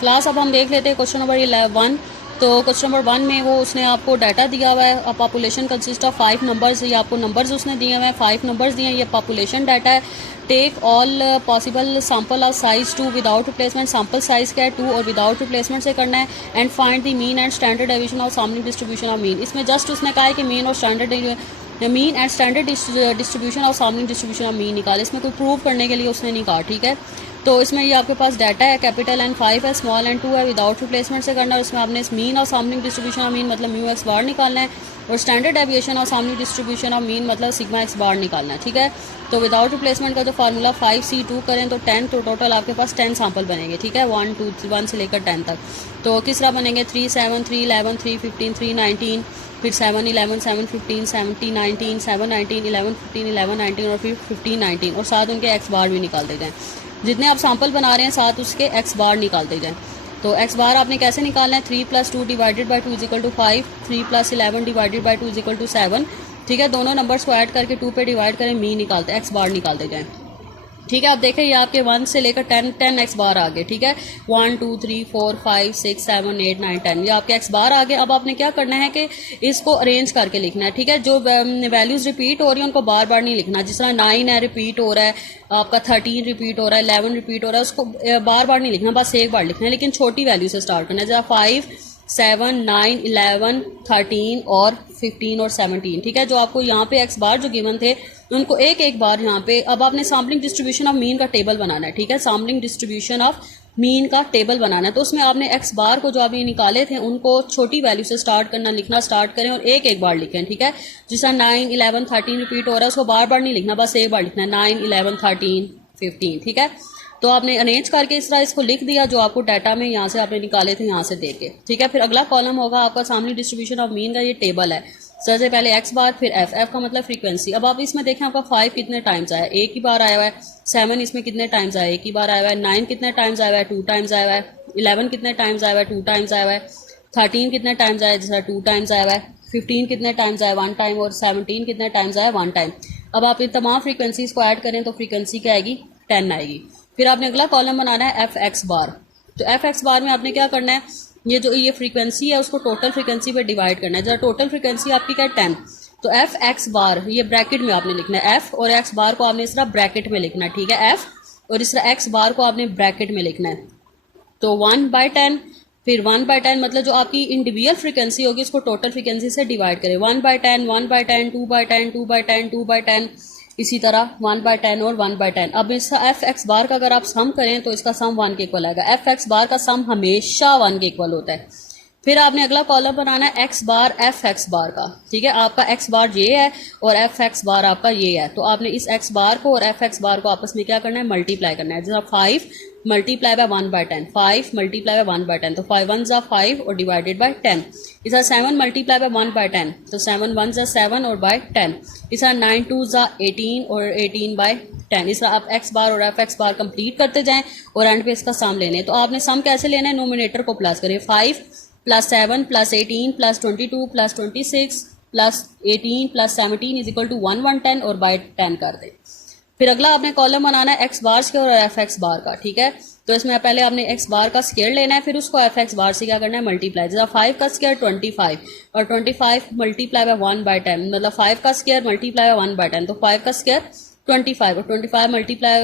Class अब हम देख लेते हैं क्वेश्चन नंबर 1। तो क्वेश्चन नंबर 1 में वो उसने आपको डाटा दिया हुआ है, पॉपुलेशन कंसिस्ट ऑफ 5 नंबर्स। ये आपको नंबर्स उसने दिए हुए हैं, 5 नंबर्स दिए हैं, ये पॉपुलेशन डाटा है। Take all possible sample of size 2 without replacement. Sample size क्या है 2 और विदाउट रिप्लेसमेंट से करना है। And find the mean and standard deviation of sampling distribution of mean. इसमें जस्ट उसने कहा है कि मीन और standard mean and standard distribution of sampling distribution of mean निकाले। इसमें कोई प्रूव करने के लिए उसने नहीं कहा, ठीक है। तो इसमें ये आपके पास डाटा है, कैपिटल एन 5 है, स्मॉल एन 2 है, विदाउट रिप्लेसमेंट से करना है। उसमें आपने मीन और सैम्पलिंग डिस्ट्रीब्यूशन ऑफ मीन मतलब म्यू एक्स बार निकालना है, और स्टैंडर्ड डेविएशन और सैम्पलिंग डिस्ट्रीब्यूशन ऑफ मीन मतलब सिग्मा एक्स बार निकालना है, ठीक है। तो विदाउट रिप्लेसमेंट का जो फार्मूला 5C2 करें तो 10, तो टोटल आपके पास 10 सैंपल बनेंगे, ठीक है, 1 से लेकर 10 तक। तो किस तरह बनेंगे 3 7 3 11 3 15 3 19, फिर 7 11 7 15 70 19 7 19 11 15 11 19 और फिर 15 19, और साथ उनके एक्स बार भी निकाल दे जाएँ। जितने आप सैंपल बना रहे हैं साथ उसके एक्स बार निकालते जाएं। तो एक्स बार आपने कैसे निकालना है, 3 + 2 डिवाइडेड बाई 2 = 5, 3 + 11 डिवाइडेड बाई 2 = 7, ठीक है। दोनों नंबर्स को ऐड करके 2 पे डिवाइड करें, मीन निकालते एक्स बार निकालते जाएं, ठीक है। आप देखें ये आपके 1 से लेकर 10 एक्स बार आ गए, ठीक है। 1 2 3 4 5 6 7 8 9 10 ये आपके एक्स बार आ गए। अब आपने क्या करना है कि इसको अरेंज करके लिखना है, ठीक है। जो वैल्यूज रिपीट हो रही है उनको बार बार नहीं लिखना। जिस तरह 9 है रिपीट हो रहा है, आपका 13 रिपीट हो रहा है, 11 रिपीट हो रहा है, उसको बार बार नहीं लिखना, बस एक बार लिखना है, लेकिन छोटी वैल्यू से स्टार्ट करना है। जैसा 5 7 9 11 13 और 15 और 17, ठीक है। जो आपको यहाँ पे एक्स बार जो गिवन थे उनको एक एक बार यहाँ पे, अब आपने सैम्पलिंग डिस्ट्रीब्यूशन ऑफ मीन का टेबल बनाना है, ठीक है। सैम्पलिंग डिस्ट्रीब्यूशन ऑफ मीन का टेबल बनाना है, तो उसमें आपने एक्स बार को जो आपने निकाले थे उनको छोटी वैल्यू से स्टार्ट करना, लिखना स्टार्ट करें और एक एक बार लिखें, ठीक है। जैसा 9 11 13 रिपीट हो रहा है उसको बार बार नहीं लिखना, बस एक बार लिखना है 9 11 13 15, ठीक है। तो आपने अरेंज करके इस तरह इसको लिख दिया जो आपको डाटा में यहाँ से आपने निकाले थे यहाँ से देके, ठीक है। फिर अगला कॉलम होगा आपका सैम्पलिंग डिस्ट्रीब्यूशन ऑफ मीन का, ये टेबल है। सबसे पहले एक्स बार, फिर एफ, एफ का मतलब फ्रीक्वेंसी। अब आप इसमें देखें आपका 5 कितने टाइम्स आया है, एक ही बार आया हुआ है। 7 इसमें कितने टाइम्स आया है, एक ही बार आया हुआ है। 9 कितने टाइम्स आया हुआ है, 2 टाइम्स आया हुआ है। 11 कितने टाइम्स आया हुआ है, 2 टाइम्स आया हुआ है। 13 कितने टाइम्स आया है, जैसा 2 टाइम्स आया हुआ है। 15 कितने टाइम्स आया 1 टाइम, और 17 कितने टाइम्स आया 1 टाइम। अब आप इन तमाम फ्रीक्वेंसीज को ऐड करें तो फ्रीक्वेंसी क्या आएगी, 10 आएगी। फिर आपने अगला कॉलम बनाना है एफ एक्स बार। तो एफ एक्स बार में आपने क्या करना है, ये जो ये फ्रीक्वेंसी है उसको टोटल फ्रीक्वेंसी पे डिवाइड करना है। जरा टोटल फ्रीक्वेंसी आपकी क्या है 10, तो एफ एक्स बार ये ब्रैकेट में आपने लिखना है। एफ और एक्स बार को आपने इस तरह ब्रैकेट में लिखना है, ठीक है। एफ और इस तरह एक्स बार को आपने ब्रैकेट में लिखना है। तो 1/10, फिर 1/10 मतलब जो आपकी इंडिविजुअल फ्रीक्वेंसी होगी उसको टोटल फ्रीक्वेंसी से डिवाइड करें। 1/10 1/10 2/10 2/10 2/10, इसी तरह 1/10 और 1/10। अब इसका एफ एक्स बार का अगर आप सम करें तो इसका सम 1 के इक्वल आएगा। एफ एक्स बार का सम हमेशा 1 के इक्वल होता है। फिर आपने अगला कॉलम बनाना है एक्स बार एफ एक्स बार का, ठीक है। आपका एक्स बार ये है और एफ एक्स बार आपका ये है, तो आपने इस एक्स बार को और एफ एक्स बार को आपस में क्या करना है, मल्टीप्लाई करना है। जैसा 5 मल्टीप्लाई बाय 1/10, 5 मल्टीप्लाई बाय 1/10, तो 5 1 ज़ा 5 और डिवाइडेड बाय 10। इसा 7 मल्टीप्लाई बाय 1/10, तो 7 1 ज़ा 7 और बाय 10। इसा 9 2 ज़ा 18 और 18 बाय 10। इस तरह आप एक्स बार और एफ एक्स बार कंप्लीट करते जाएं और एंड पे इसका सम लेने। तो आपने सम कैसे लेना है, नोमिनेटर को प्लस करें। 5 + 7 + 18 + 22 + 26 + 18 + 17 = 110 और बाय 10 कर दें। फिर अगला आपने कॉलम बनाना है एक्स बार स्क्वायर और एफ एक्स बार का, ठीक है। तो इसमें पहले आपने एक्स बार का स्क्वायर लेना है, फिर उसको एफ एक्स बार से क्या करना है, मल्टीप्लाई। जैसा 5 का स्क्वायर 25 और 25 मल्टीप्लाई बाय 1/10, मतलब 5 का स्क्वायर मल्टीप्लाई बाय 1/10, तो 5 का स्क्वायर 25 और 25 मल्टीप्लाई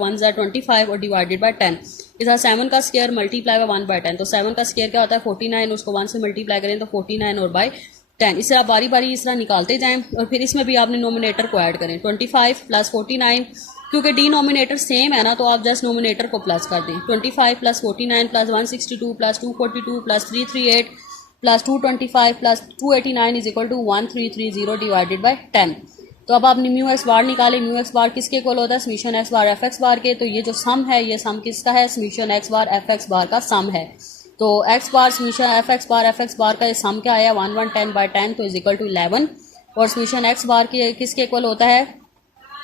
1 ज़ा 25 और डिवाइडेड बाय 10। इस 7 का स्क्वायर मल्टीप्लाई बाय 1/10, तो 7 का स्क्वायर क्या होता है 49, उसको 1 से मल्टीप्लाई करें तो 49 और बाय 10। इसे आप बारी बारी इस तरह निकालते जाएं और फिर इसमें भी आपने नोमिनेटर को ऐड करें। 25 + 49, क्योंकि डिनोमिनेटर सेम है ना तो आप जस्ट नोमिनेटर को प्लस कर दें। 25 + 49 + 162 + 242 + 338 + 225 + 289 = 1330 डिवाइडेड बाय 10। तो अब आपने म्यू एक्स बार निकाले। म्यू एक्स बार किसके इक्वल होता है, समीशन एक्स बार एफ एक्स बार के। तो ये जो सम है ये सम किसका है, समीशन एक्स बार एफ एक्स बार का सम है। तो एक्स बार समीशन एफ एक्स बार का ये सम क्या आया 110/10, तो =11। और समीशन एक्स बार की किसके इक्वल होता है,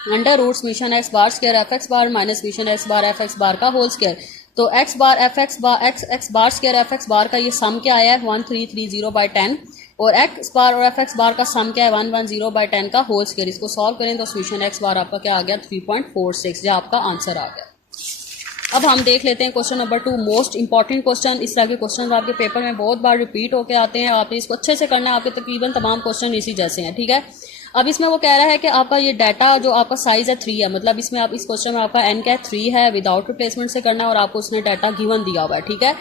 √ summation X bar square F x बार माइनस समीशन एक्स बार एफ एक्स बार का होल स्क्वायर। तो एक्स बार F x bar square F x बार का ये सम क्या आया है 1330/10, और एक्स बार और एफ एक्स बार का सम क्या है 110/10 का होल स्क्वायर। इसको सॉल्व करें तो समीशन एक्स बार आपका क्या आ गया 3.46, जो आपका आंसर आ गया। अब हम देख लेते हैं question number 2, most important question. इस तरह के क्वेश्चन आपके पेपर में बहुत बार रिपीट होके आते हैं, आपने इसको अच्छे से करना है। आपके तकरीबन तमाम क्वेश्चन इसी जैसे हैं, ठीक है। अब इसमें वो कह रहा है कि आपका ये डाटा जो आपका साइज है 3 है, मतलब इसमें आप इस क्वेश्चन में आपका n क्या है 3 है, विदाउट रिप्लेसमेंट से करना है और आपको उसने डाटा गिवन दिया हुआ है, ठीक है।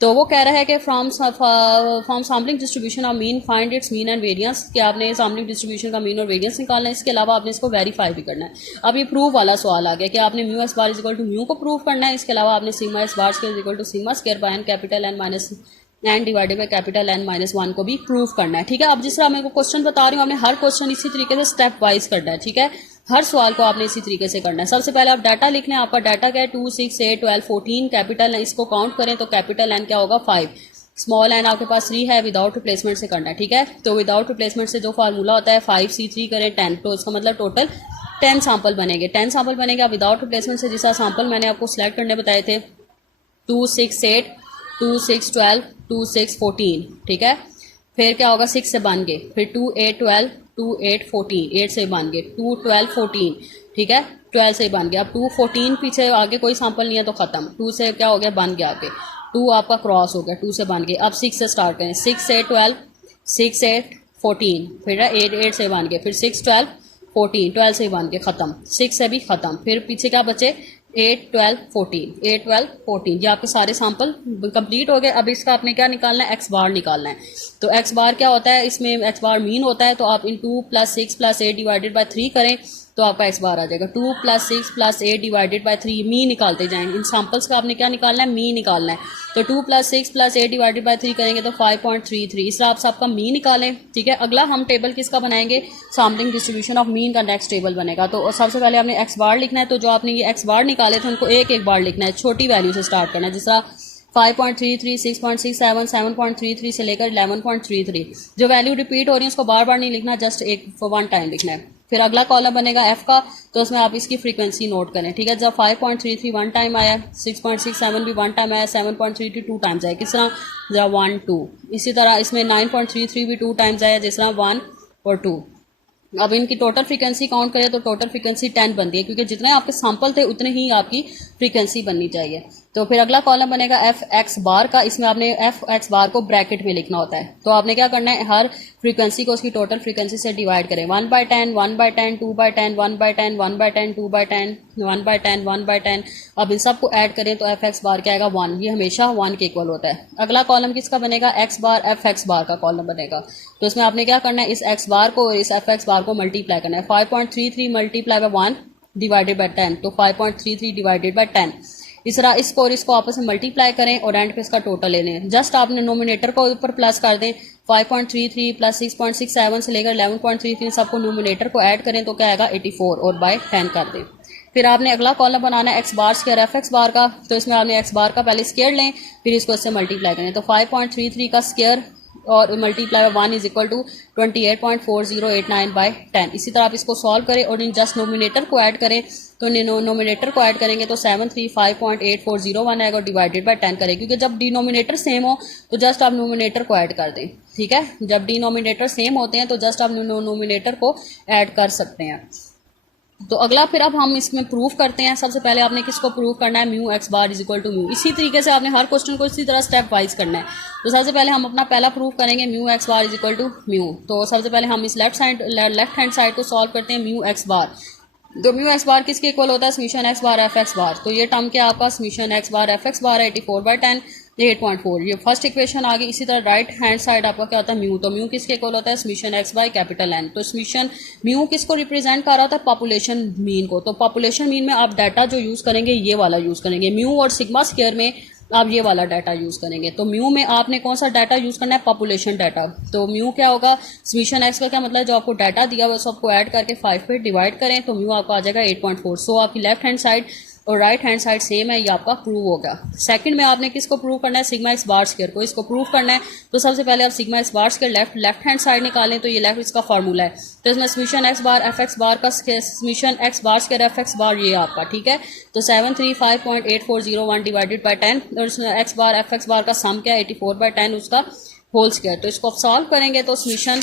तो वो कह रहा है कि from sampling distribution of mean find its mean and variance, कि आपने सैम्पलिंग डिस्ट्रीब्यूशन का मीन और वेरिएंस निकालना है। इसके अलावा आपने इसको वेरीफाई भी करना है। अब ये प्रूव वाला सवाल आ गया कि आपने mu S bar is equal to mu को प्रूव करना है। इसके अलावा आपने sigma S bar square is equal to sigma square by N capital N minus N divided by capital N minus 1 को भी प्रूव करना है, ठीक है। अब जिस तरह मैं को क्वेश्चन बता रही हूँ, आपने हर क्वेश्चन इसी तरीके से स्टेप वाइज करना है, ठीक है। हर सवाल को आपने इसी तरीके से करना है। सबसे पहले आप डाटा लिख लें। आपका डाटा क्या है 2, 6, 8, 12, 14 कैपिटल, इसको काउंट करें तो कैपिटल एन क्या होगा 5, स्मॉल एन आपके पास 3 है, विदाउट रिप्लेसमेंट से करना है, ठीक है। तो विदाउट रिप्लेसमेंट से जो फार्मूला होता है 5C3 करें 10, तो इसका मतलब टोटल 10 सैंपल बनेंगे। 10 सैंपल बनेंगे। विदाउट रिप्लेसमेंट से जिस सैंपल मैंने आपको सिलेक्ट करने बताए थे 2, 6, 8, 2, 6, 12, 2, 6, 14, ठीक है। फिर क्या होगा 6 से बन गए, फिर 2, 8, 12, 2, 8, 14, 8 से बन गए, 2, 12, 14, ठीक है, 12 से बन गया। अब 2, 14 पीछे आगे कोई सैंपल नहीं है तो खत्म। 2 से क्या हो गया बन गया, आगे 2 आपका क्रॉस हो गया, 2 से बन गए। अब 6 से स्टार्ट करें, 6, 8, 12, 6, 8, 14, फिर 8, 8 से बन गए, फिर 6, 12, 14, 12 से बन गए, खत्म। 6 से भी खत्म। फिर पीछे क्या बचे 8, 12, 14, 8, 12, 14, ये आपके सारे सैंपल कंप्लीट हो गए। अब इसका आपने क्या निकालना है, एक्स बार निकालना है। तो एक्स बार क्या होता है, इसमें एक्स बार मीन होता है, तो आप इन 2 + 6 + 8 डिवाइडेड बाय 3 करें तो आपका एक्स बार आ जाएगा। 2 + 6 + 8 डिवाइडेड बाय 3, मी निकालते जाएंगे। इन सैंपल्स का आपने क्या निकालना है, मी निकालना है। तो 2 + 6 + 8 डिवाइडेड बाय 3 करेंगे तो 5.33, इस तरह आप सबका मी निकालें, ठीक है। अगला हम टेबल किसका बनाएंगे, सैम्पलिंग डिस्ट्रीब्यूशन ऑफ मीन का नेक्स्ट टेबल बनेगा। तो सबसे पहले आपने एक्स बार लिखना है। तो जो आपने ये एक्स बार निकाले थे उनको एक एक बार लिखना है, छोटी वैल्यू से स्टार्ट करना है। जिस तरह 5.33, 6.67, 7.33 से लेकर 11.33, जो वैल्यू रिपीट हो रही है उसको बार बार नहीं लिखना, जस्ट एक 1 टाइम लिखना है। फिर अगला कॉलम बनेगा एफ का, तो उसमें आप इसकी फ्रीक्वेंसी नोट करें, ठीक है। जब 5.33 1 टाइम आया, 6.67 भी 1 टाइम आया, 7.32 2 टाइम्स आया, किस तरह जब 1, 2। इसी तरह इसमें 9.33 भी 2 टाइम्स आया, जिस तरह 1 और 2। अब इनकी टोटल फ्रीक्वेंसी काउंट करें तो टोटल फ्रीक्वेंसी 10 बनती है, क्योंकि जितने आपके सैंपल थे उतने ही आपकी फ्रीक्वेंसी बननी चाहिए। तो फिर अगला कॉलम बनेगा एफ एक्स बार का, इसमें आपने एफ एक्स बार को ब्रैकेट में लिखना होता है। तो आपने क्या करना है, हर फ्रीक्वेंसी को उसकी टोटल फ्रीक्वेंसी से डिवाइड करें। 1/10, 1/10, 2/10, 1/10, 1/10, 2/10, 1/10, 1/10। अब इन सबको ऐड करें तो एफ एक्स बार क्या आएगा 1, ये हमेशा 1 के इक्वल होता है। अगला कॉलम किसका बनेगा, एक्स बार एफ एक्स बार का कॉलम बनेगा। तो इसमें आपने क्या करना है, इस एक्स बार को और इस एफ एक्स बार को मल्टीप्लाई करना है। 5.33 मल्टीप्लाई बाय 1 डिवाइडेड बाय 10, तो 5.33 डिवाइडेड बाय 10। इस तरह इसको और इसको आपस में मल्टीप्लाई करें और एंड पे इसका टोटल ले लें। जस्ट आपने नोमिनेटर को ऊपर प्लस कर दें, 5.33 + 6.67 से लेकर 11.33 सबको नोमिनेटर को ऐड करें तो क्या आएगा 84 और बाय 10 कर दें। फिर आपने अगला कॉलम बनाना है x bar square F x बार का। तो इसमें आपने एक्स बार का पहले स्क्वायर लें, फिर इसको इससे मल्टीप्लाई करें। तो 5.33 का स्क्वायर और multiply by 1 is equal to 28.4089 by 10। इसी तरह आप इसको सॉल्व करें और इन जस्ट नोमिनेटर को ऐड करें। तो नोमिनेटर को ऐड करेंगे तो 735.8401 आएगा, डिवाइडेड बाय 10 करें, क्योंकि जब डिनोमिनेटर सेम हो तो जस्ट आप नोमिनेटर को ऐड कर दें, ठीक है। जब डिनोमिनेटर सेम होते हैं तो जस्ट आप नोमिनेटर को ऐड कर सकते हैं। तो अगला फिर अब हम इसमें प्रूफ करते हैं। सबसे पहले आपने किसको प्रूफ करना है, mu X bar is equal to mu. इसी तरीके से आपने हर क्वेश्चन को इसी तरह स्टेप वाइज करना है। तो सबसे पहले हम अपना पहला प्रूफ करेंगे, mu X bar is equal to mu. तो सबसे पहले हम इस लेफ्ट हैंड साइड को सॉल्व करते हैं, म्यू एक्स बार। तो म्यू एक्स बार किसके इक्वल होता है, समीशन एक्स बार एफ एक्स बार। तो ये टर्म क्या आपका समीशन एक्स बार एफ एक्स बार है 84/10, 8.4, ये फर्स्ट इक्वेशन आ गई। इसी तरह राइट हैंड साइड आपका क्या होता है म्यू। तो म्यू किसके इक्वल होता है, summation X by capital N. तो समीशन म्यू किसको रिप्रेजेंट कर रहा होता है, पॉपुलेशन मीन को। तो पॉपुलेशन मीन में आप डाटा जो यूज करेंगे ये वाला यूज करेंगे। म्यू और सिग्मा स्क्वायर में आप ये वाला डाटा यूज करेंगे। तो म्यू में आपने कौन सा डाटा यूज करना है, पॉपुलेशन डाटा। तो म्यू क्या होगा, समीशन एक्स का क्या मतलब, जो आपको डाटा दिया हुआ है सबको ऐड करके 5 पे डिवाइड करें तो म्यू आपको आ जाएगा 8.4। सो आपकी लेफ्ट हैंड साइड और राइट हैंड साइड सेम है, ये आपका प्रूव होगा। सेकंड में आपने किसको प्रूव करना है, सिग्मा एक्स बार स्क्वायर को, इसको प्रूव करना है। तो सबसे पहले आप sigma x bar square left hand side निकालें, तो ये लेफ्ट इसका फॉर्मूला है। तो इसमें समीशन एक्स बार एफ एक्स बार का summation X bar square F x बार ये आपका, ठीक है। तो 735.8401 डिवाइडेड बाय 10 और इसमें एक्स बार एफ एक्स बार का सम क्या है 84/10 उसका होल स्क्वायर। तो इसको आप सॉल्व करेंगे तो समीशन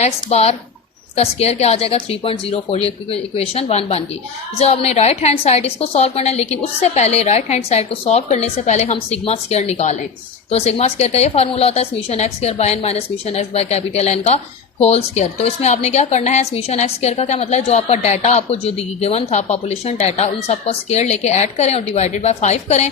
एक्स बार इसका स्केयर क्या आ जाएगा 3.04, ये इक्वेशन 1 बन गई। जब आपने राइट हैंड साइड इसको सॉल्व करना है, लेकिन उससे पहले राइट हैंड साइड को सॉल्व करने से पहले हम सिग्मा स्केयर निकालें। तो सिग्मा स्केयर का ये फार्मूला होता है summation X square by N minus summation X by capital N का होल स्केयर। तो इसमें आपने क्या करना है, समीशन एक्स स्केयर का क्या मतलब है, जो आपका डाटा आपको जो गिवन था पॉपुलेशन डाटा, उन सबका स्केयर लेके ऐड करें और डिवाइडेड बाय 5 करें।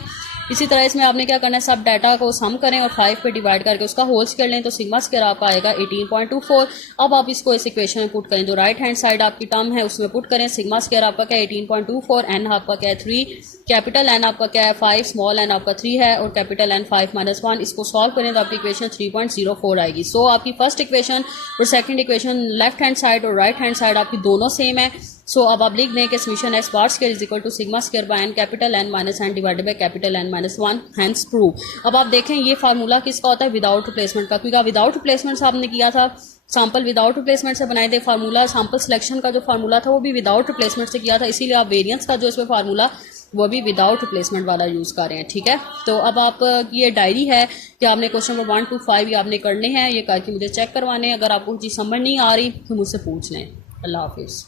इसी तरह इसमें आपने क्या करना है, सब डाटा को सम करें और 5 पे डिवाइड करके उसका होल स्केयर लें, तो सिग्मा स्केयर आपका आएगा 18.24। अब आप इसको इस इक्वेशन में पुट करें, जो राइट हैंड साइड आपकी टर्म है उसमें पुट करें। सिग्मा स्केयर आपका क्या है 18.24, एन आपका क्या है 3, कैपिटल एन आपका क्या है 5, स्मॉल एन आपका 3 है और कैपिटल एन 5 माइनस 1। इसको सॉल्व करें तो आपकी इक्वेशन 3.04 आएगी। सो आपकी फर्स्ट इक्वेशन और second equation left hand side और राइट हैंड साइड आपकी दोनों सेम है। सो अब आप लिख दें कि summation X bar square is equal to sigma square by N capital N minus N divided by capital N minus 1, hence prove. अब आप देखें ये फार्मूला किसका होता है, विदाउट रिप्लेसमेंट का, क्योंकि विदाउट रिप्लेसमेंट से आपने किया था, सैंपल विदाउट रिप्लेसमेंट से बनाए थे फार्मूला। सैंपल सिलेक्शन का जो फार्मूला था वो भी विदाउट रिप्लेसमेंट से किया था, इसीलिए आप वेरिएंस का जो इसमें फार्मूला वो भी विदाउट रिप्लेसमेंट वाला यूज़ कर रहे हैं। ठीक है, तो अब आप ये डायरी है कि आपने क्वेश्चन नंबर 1 to 5 ये आपने करने हैं, ये करके मुझे चेक करवाने हैं। अगर आपको चीज़ समझ नहीं आ रही तो मुझसे पूछ लें। अल्लाह हाफिज़।